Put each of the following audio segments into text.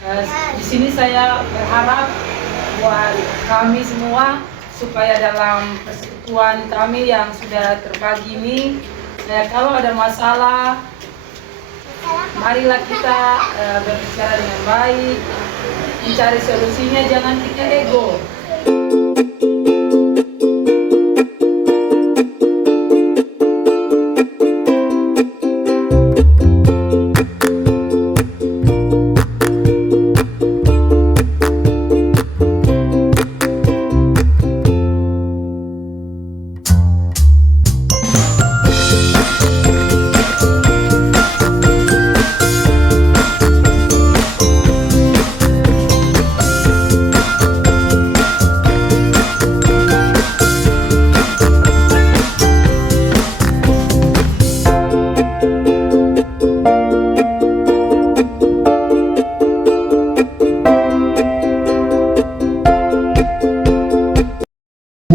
Di sini saya berharap buat kami semua supaya dalam persekutuan kami yang sudah terbagi ini, kalau ada masalah, marilah kita berbicara dengan baik, mencari solusinya, jangan kita ego.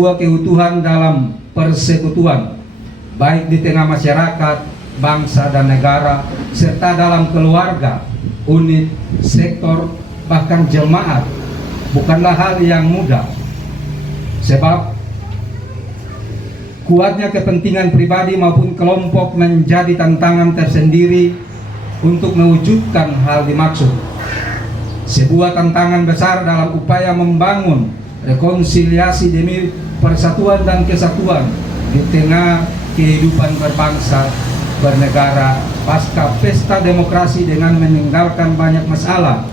Sebuah keutuhan dalam persekutuan, baik di tengah masyarakat, bangsa dan negara, serta dalam keluarga, unit, sektor, bahkan jemaat, bukanlah hal yang mudah. Sebab kuatnya kepentingan pribadi maupun kelompok menjadi tantangan tersendiri untuk mewujudkan hal dimaksud. Sebuah tantangan besar dalam upaya membangun rekonsiliasi demi persatuan dan kesatuan di tengah kehidupan berbangsa, bernegara pasca pesta demokrasi dengan meninggalkan banyak masalah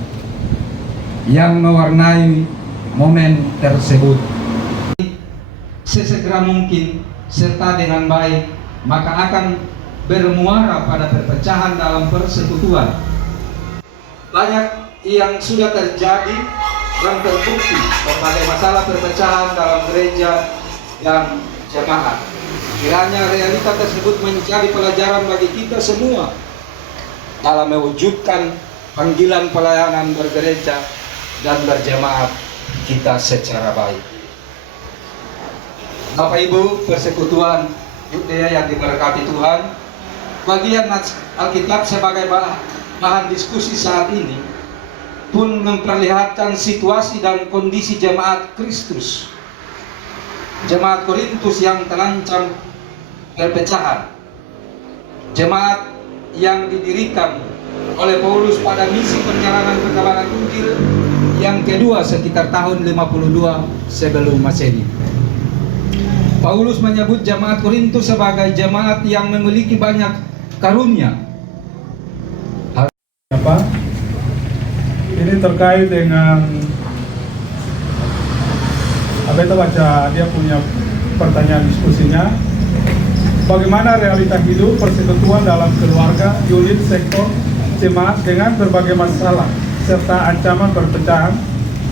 yang mewarnai momen tersebut. Sesegera mungkin serta dengan baik, maka akan bermuara pada perpecahan dalam persekutuan. Banyak yang sudah terjadi dan terbukti berbagai masalah perpecahan dalam gereja dan jemaat. Kiranya realita tersebut menjadi pelajaran bagi kita semua dalam mewujudkan panggilan pelayanan bergereja dan berjemaat kita secara baik. Bapak Ibu persekutuan Yudea yang diberkati Tuhan, bagian Alkitab sebagai bahan diskusi saat ini pun memperlihatkan situasi dan kondisi jemaat Kristus, jemaat Korintus yang terancam perpecahan, jemaat yang didirikan oleh Paulus pada misi perjalanan perkabaran Injil yang kedua sekitar tahun 52 sebelum Masehi. Paulus menyebut jemaat Korintus sebagai jemaat yang memiliki banyak karunia. Apa? Ini terkait dengan apa itu baca dia punya pertanyaan diskusinya. Bagaimana realita hidup persekutuan dalam keluarga, unit, sektor, jemaat dengan berbagai masalah serta ancaman perpecahan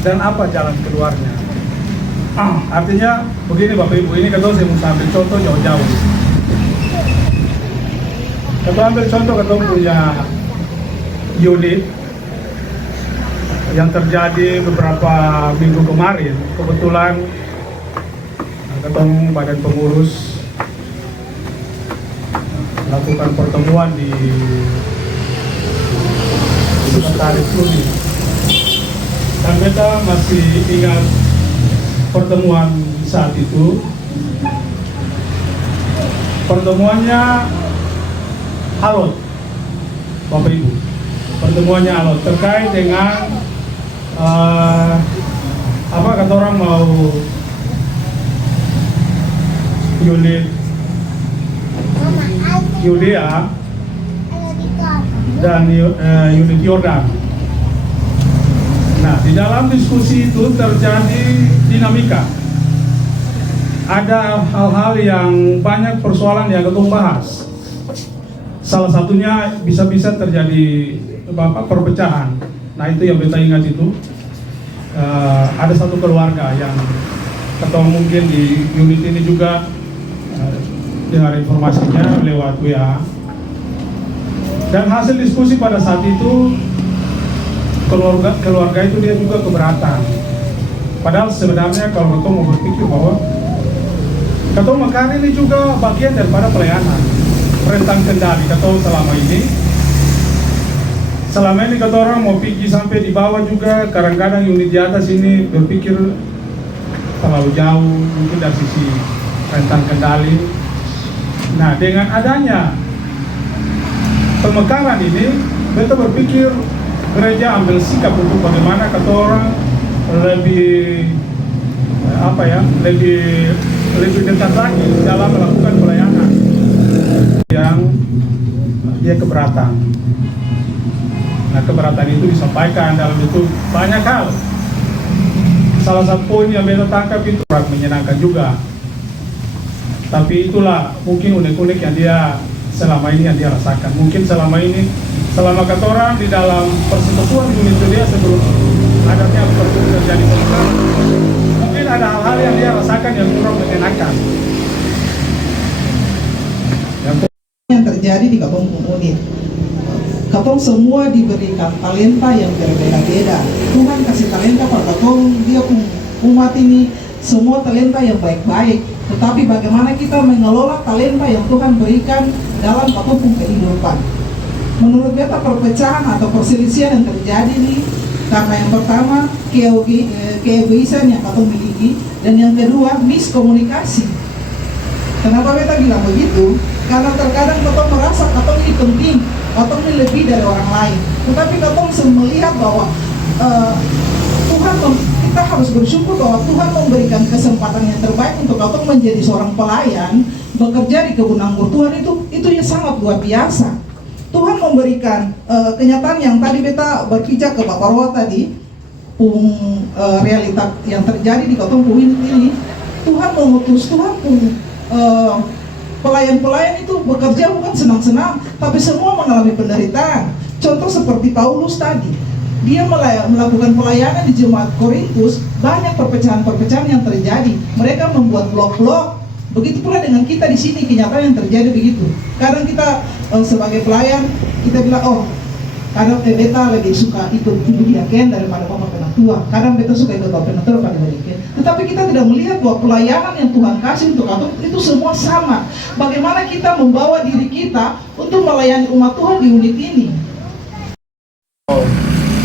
dan apa jalan keluarnya? Artinya begini Bapak Ibu, ini kalau saya mau ambil contoh jauh-jauh. Kalau ambil contoh kita punya unit yang terjadi beberapa minggu kemarin. Kebetulan ketemu badan pengurus melakukan pertemuan di Sekretaris Kluni, dan kita masih ingat pertemuan saat itu. Pertemuannya alot Bapak Ibu, pertemuannya alot terkait dengan apa kata orang mau unit Yudea dan unit Yordan. Nah, di dalam diskusi itu terjadi dinamika. Ada hal-hal yang banyak persoalan yang kita bahas. Salah satunya bisa-bisa terjadi perpecahan. Nah, itu yang kita ingat itu. Ada satu keluarga yang atau mungkin di unit ini juga dengar informasinya lewat WA. Dan hasil diskusi pada saat itu keluarga itu dia juga keberatan. Padahal sebenarnya kalau kita mau berpikir bahwa Ketua Mekar ini juga bagian daripada pelayanan rentang kendali Ketua selama ini selama ini kata orang mau pergi sampai di bawah juga, kadang-kadang unit di atas ini berpikir terlalu jauh, mungkin dari sisi rentang kendali. Nah, dengan adanya pemekaran ini, kita berpikir gereja ambil sikap untuk bagaimana kata orang lebih lebih dekat lagi dalam melakukan pelayanan yang dia keberatan. Nah, keberatan itu disampaikan dalam bentuk banyak hal. Salah satu poin yang beta tangkap itu menyenangkan juga. Tapi itulah mungkin unik-unik yang dia selama ini yang dia rasakan. Mungkin selama kata orang di dalam persekutuan unit dia sebelum adanya persekutuan terjadi pemekaran, mungkin ada hal-hal yang dia rasakan yang kurang menyenangkan. Yang terjadi di Katong unit, Katong semua diberikan talenta yang berbeda-beda. Tuhan kasih talenta pada Katong, dia umat ini semua talenta yang baik-baik. Tetapi bagaimana kita mengelola talenta yang Tuhan berikan dalam Katong kehidupan? Menurut beta perpecahan atau perselisihan yang terjadi nih, karena yang pertama keegoisan yang Katong miliki, dan yang kedua miskomunikasi. Kenapa beta bilang begitu? Karena terkadang Katong merasa Katong ini penting, Katong ini lebih dari orang lain. Tetapi Katong melihat bahwa kita harus bersyukur bahwa Tuhan memberikan kesempatan yang terbaik untuk Katong menjadi seorang pelayan, bekerja di kebun anggur Tuhan itu yang sangat luar biasa. Tuhan memberikan kenyataan yang tadi beta berpijak ke Bapak Roa tadi, realita yang terjadi di Katong ini. Tuhan mengutus, pelayan-pelayan itu bekerja bukan senang-senang, tapi semua mengalami penderitaan. Contoh seperti Paulus tadi, dia melakukan pelayanan di jemaat Korintus, banyak perpecahan-perpecahan yang terjadi. Mereka membuat blok-blok. Begitu pula dengan kita di sini, kenyataan yang terjadi begitu. Kadang kita sebagai pelayan, kita bilang, kadang beta lebih suka ikut ibu diaken daripada bapak penatua. Kadang beta suka ikut bapak penatua daripada diaken. Tetapi kita tidak melihat bahwa pelayanan yang Tuhan kasih untuk Katong itu semua sama. Bagaimana kita membawa diri kita untuk melayani umat Tuhan di unit ini?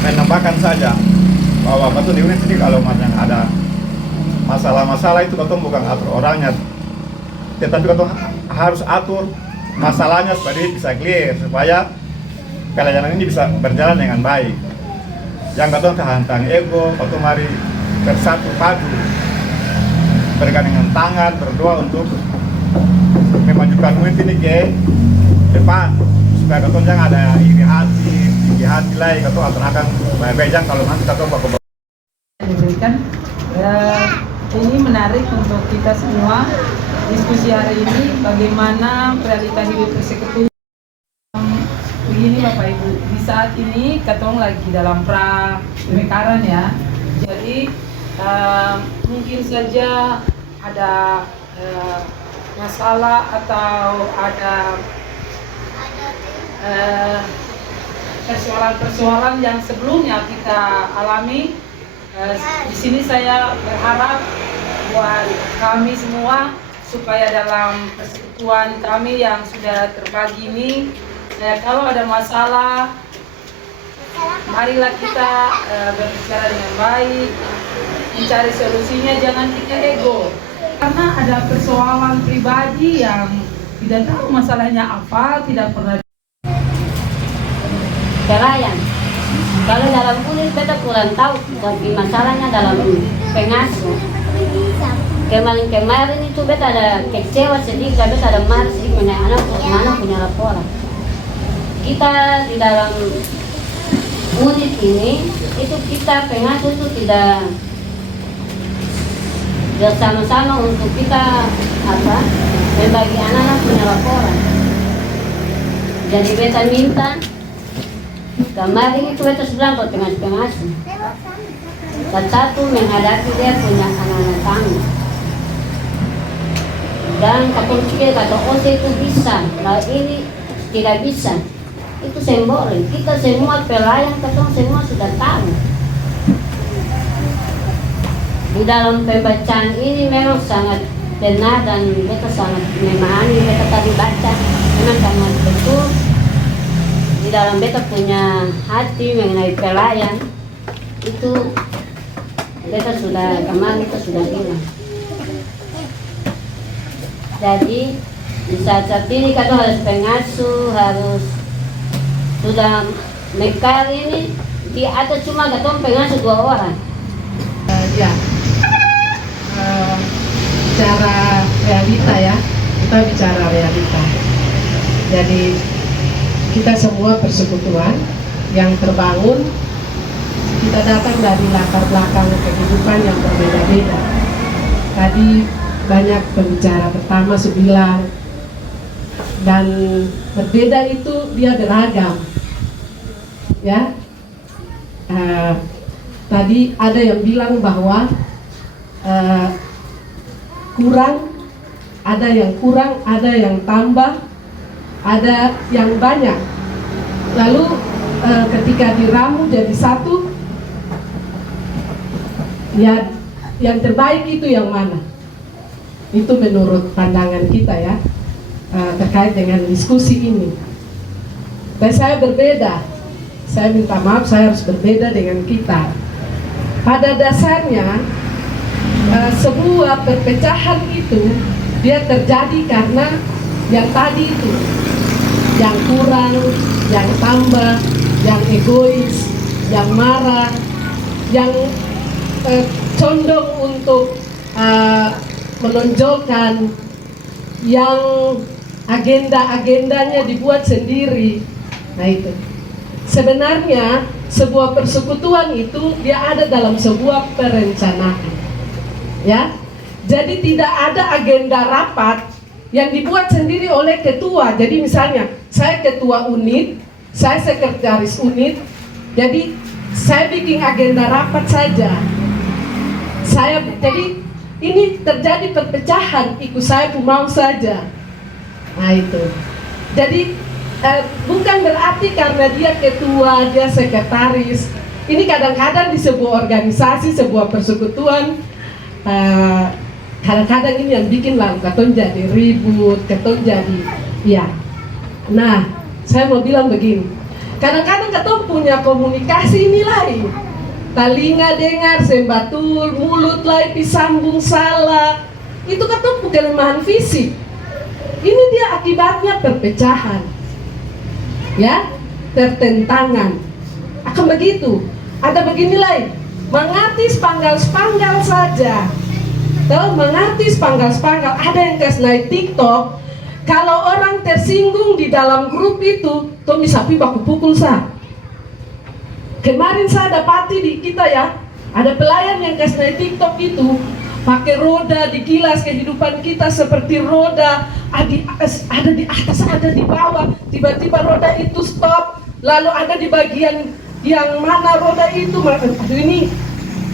Menambahkan saja bahwa betul di unit ini kalau macam ada masalah-masalah itu Katong bukan atur orangnya, tetapi Katong harus atur masalahnya supaya dia bisa clear, supaya pelayanan ini bisa berjalan dengan baik. Yang Katong kehantang ego, Katong mari bersatu padu, bergandengan tangan, berdoa untuk memajukan unit ini ke depan, supaya Katong jangan ada iri hati, tinggi hati lain, Katong akan baik-baik kalau nanti Katong bakal diberikan. Ini menarik untuk kita semua diskusi hari ini, bagaimana realita hidup persekutuan. Begini Bapak Ibu, di saat ini Katong lagi dalam pemekaran ya. Jadi mungkin saja ada masalah atau ada persoalan-persoalan yang sebelumnya kita alami. Di sini saya berharap buat kami semua supaya dalam persekutuan kami yang sudah terbagi ini, kalau ada masalah, marilah kita berbicara dengan baik, mencari solusinya, jangan kita ego. Karena ada persoalan pribadi yang tidak tahu masalahnya apa, tidak pernah pelayan. Kalau dalam unit beta kurang tahu, tapi masalahnya dalam pengasuh. Kemarin itu beta ada kecewa sedikit, beta ada marah sedikit mengenai anak punya laporan. Kita di dalam unit ini, itu kita pengasuh itu tidak bersama-sama untuk kita membagi anak-anak punya laporan. Jadi beta minta kemarin itu beta bilang buat pengasuh satu menghadapi dia punya anak-anak kami. Dan Katong pikir kata OSE itu bisa, nah ini tidak bisa. Itu semboleh. Kita semua pelayan, Katong semua sudah tahu. Di dalam pembacaan ini memang sangat benar dan beta sangat memahami. Beta tadi baca, memang sangat betul. di dalam beta punya hati mengenai pelayan itu beta sudah kemarin itu sudah bilang. Jadi di saat-saat ini kadang harus pengasuh, harus sudah mekar ini di atas cuma katong pengasuh 2 orang. Bicara realita ya, kita bicara realita. Jadi kita semua persekutuan yang terbangun, kita datang dari latar belakang kehidupan yang berbeda-beda. Tadi banyak pembicara pertama bilang, dan berbeda itu dia beragam, ya. Tadi ada yang bilang bahwa ada yang kurang, ada yang tambah, ada yang banyak. Lalu ketika diramu jadi satu, ya yang terbaik itu yang mana? Itu menurut pandangan kita ya, terkait dengan diskusi ini. Dan saya berbeda, saya minta maaf, saya harus berbeda dengan kita. Pada dasarnya sebuah perpecahan itu dia terjadi karena yang tadi itu, yang kurang, yang tambah, yang egois, yang marah, yang condong untuk menonjolkan, yang agenda-agendanya dibuat sendiri. Nah itu sebenarnya sebuah persekutuan itu dia ada dalam sebuah perencanaan, ya. Jadi tidak ada agenda rapat yang dibuat sendiri oleh ketua. Jadi misalnya saya ketua unit, saya sekretaris unit, jadi saya bikin agenda rapat saja. Jadi ini terjadi perpecahan, ikut saya pun mau saja. Nah itu. Jadi bukan berarti karena dia ketua, dia sekretaris. Ini kadang-kadang di sebuah organisasi, sebuah persekutuan, kadang-kadang ini yang bikin lalu katong jadi ribut, katong jadi, ya. Nah, saya mau bilang begini, kadang-kadang katong punya komunikasi ini lain. Telinga dengar sembatul, mulut lain disambung salah. Itu katong bukan kelemahan fisik. Ini dia akibatnya perpecahan, ya, pertentangan. Akan begitu. Ada begini lain, mengerti spanggal-spanggal saja. Tahu mengerti spanggal-spanggal. Ada yang kasih naik TikTok. Kalau orang tersinggung di dalam grup itu, tuh bisa baku pukul sah. Kemarin saya dapati di kita ya, ada pelayan yang kasih naik TikTok itu pakai roda digilas kehidupan kita seperti roda ada di atas, ada di bawah. Tiba-tiba roda itu stop, lalu ada di bagian yang mana roda itu. Aduh, ini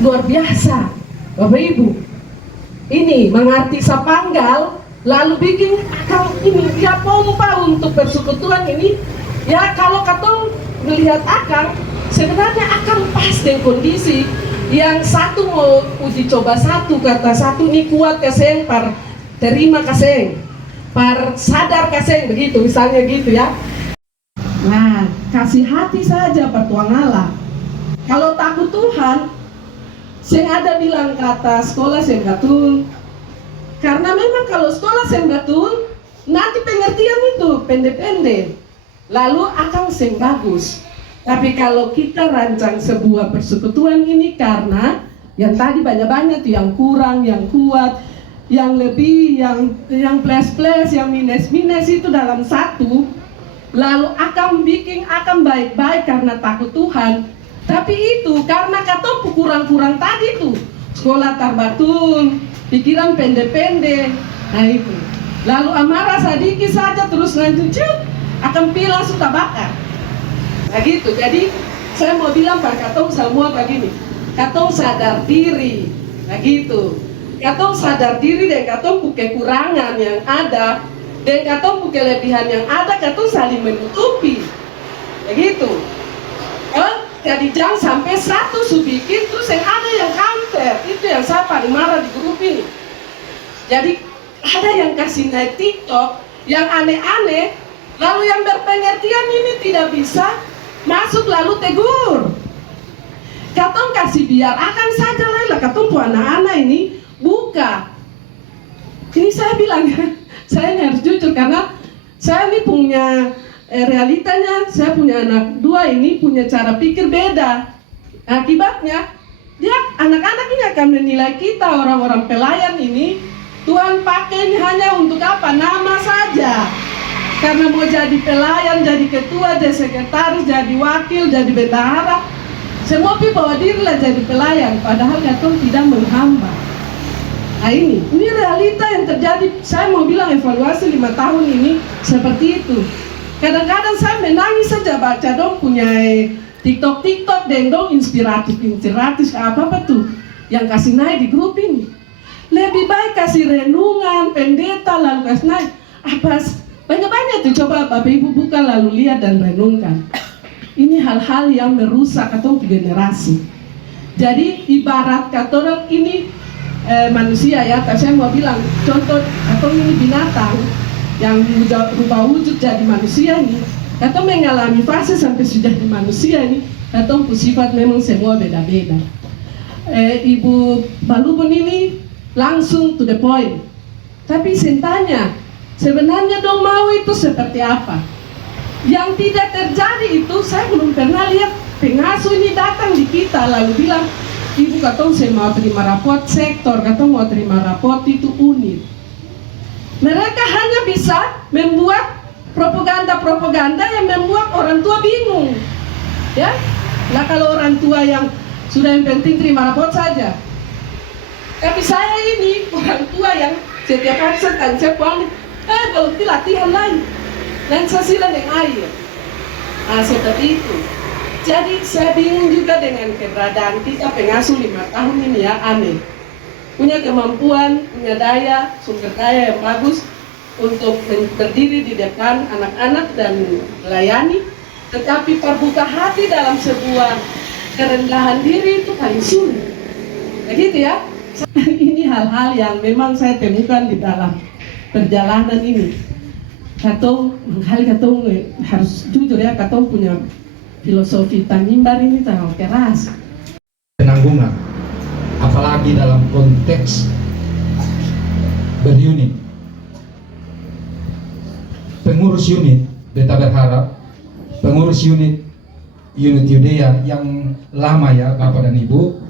luar biasa, Bapak Ibu. Ini mengerti sapanggal, lalu bikin akal ini, ya pompa untuk persekutuan ini. Ya kalau katong melihat akal, sebenarnya akal pas dengan kondisi. Yang satu mau uji coba satu, kata satu ini kuat kaseng, par terima kaseng, par sadar kaseng, begitu misalnya gitu ya. Nah, kasih hati saja par tuang Allah. Kalau takut Tuhan, sing ada bilang kata sekolah sing betul. Karena memang kalau sekolah sing betul, nanti pengertian itu pendek-pendek, lalu akan sing bagus. Tapi kalau kita rancang sebuah persekutuan ini karena yang tadi banyak-banyak tuh, yang kurang, yang kuat, yang lebih, yang plus-plus, yang minus-minus itu dalam satu, lalu akan bikin akan baik-baik karena takut Tuhan. Tapi itu karena kata kurang-kurang tadi tuh, sekolah tarbatun, pikiran pendek-pendek, nah itu. Lalu amarah sedikit saja terus lanjut akan pilah sudah bakar. Nah gitu, jadi saya mau bilang Pak Katong semua begini, Katong sadar diri, nah gitu. Katong sadar diri dan Katong kekurangan yang ada, dan Katong kelebihan yang ada, Katong saling menutupi, nah gitu. Jadi jangan sampai satu subikin terus yang ada yang counter. Itu yang saya paling marah di grup ini. Jadi ada yang kasih naik TikTok yang aneh-aneh, Lalu yang berpengertian ini tidak bisa masuk lalu tegur. Katong kasih biar akan saja lah katong pu anak-anak ini buka. Ini saya bilang saya ini harus jujur karena saya ini punya realitanya, saya punya anak dua ini punya cara pikir beda. Akibatnya dia anak-anak ini akan menilai kita orang-orang pelayan ini Tuhan pakai hanya untuk apa? Nama saja. Karena mau jadi pelayan, jadi ketua, jadi sekretaris, jadi wakil, jadi bendahara, semua bawa diri lah jadi pelayan, padahal katong tidak menghamba. Nah ini realita yang terjadi. Saya mau bilang evaluasi 5 tahun ini seperti itu. Kadang-kadang saya menangis saja baca dong punya TikTok dong inspiratif apa tuh yang kasih naik di grup ini. Lebih baik kasih renungan pendeta lalu kasih naik apa banyak-banyak tuh, coba Bapak Ibu buka lalu lihat dan renungkan. Ini hal-hal yang merusak atau generasi. Jadi ibarat kata ini manusia ya, saya mau bilang contoh atau ini binatang yang berubah wujud jadi manusia ini, atau mengalami fase sampai sudah di manusia ini, atau sifat memang semua beda-beda. Ibu Balubun ini langsung to the point, tapi saya tanya sebenarnya dong mau itu seperti apa? Yang tidak terjadi itu saya belum pernah lihat pengasuh ini datang di kita lalu bilang, Ibu katong saya mau terima raport sektor, katong mau terima raport itu unit. Mereka hanya bisa membuat propaganda yang membuat orang tua bingung. Ya, nah kalau orang tua yang sudah yang penting terima raport saja. Tapi saya ini orang tua yang setiap hari saya pulang, kalau latihan lain sasilan yang air. Nah seperti itu. Jadi saya bingung juga dengan keberadaan kita pengasuh 5 tahun ini ya, aneh. Punya kemampuan, punya daya, sumber daya yang bagus untuk berdiri di depan anak-anak dan melayani, tetapi terbuka hati dalam sebuah kerendahan diri itu paling sulit. Begitu ya. Ini hal-hal yang memang saya temukan di dalam perjalanan ini. Katong harus jujur ya, katong punya filosofi Tanimbar ini terlalu keras. Penanggungan, apalagi dalam konteks berunit. Pengurus unit, beta berharap pengurus unit Yudea yang lama ya Bapak dan Ibu,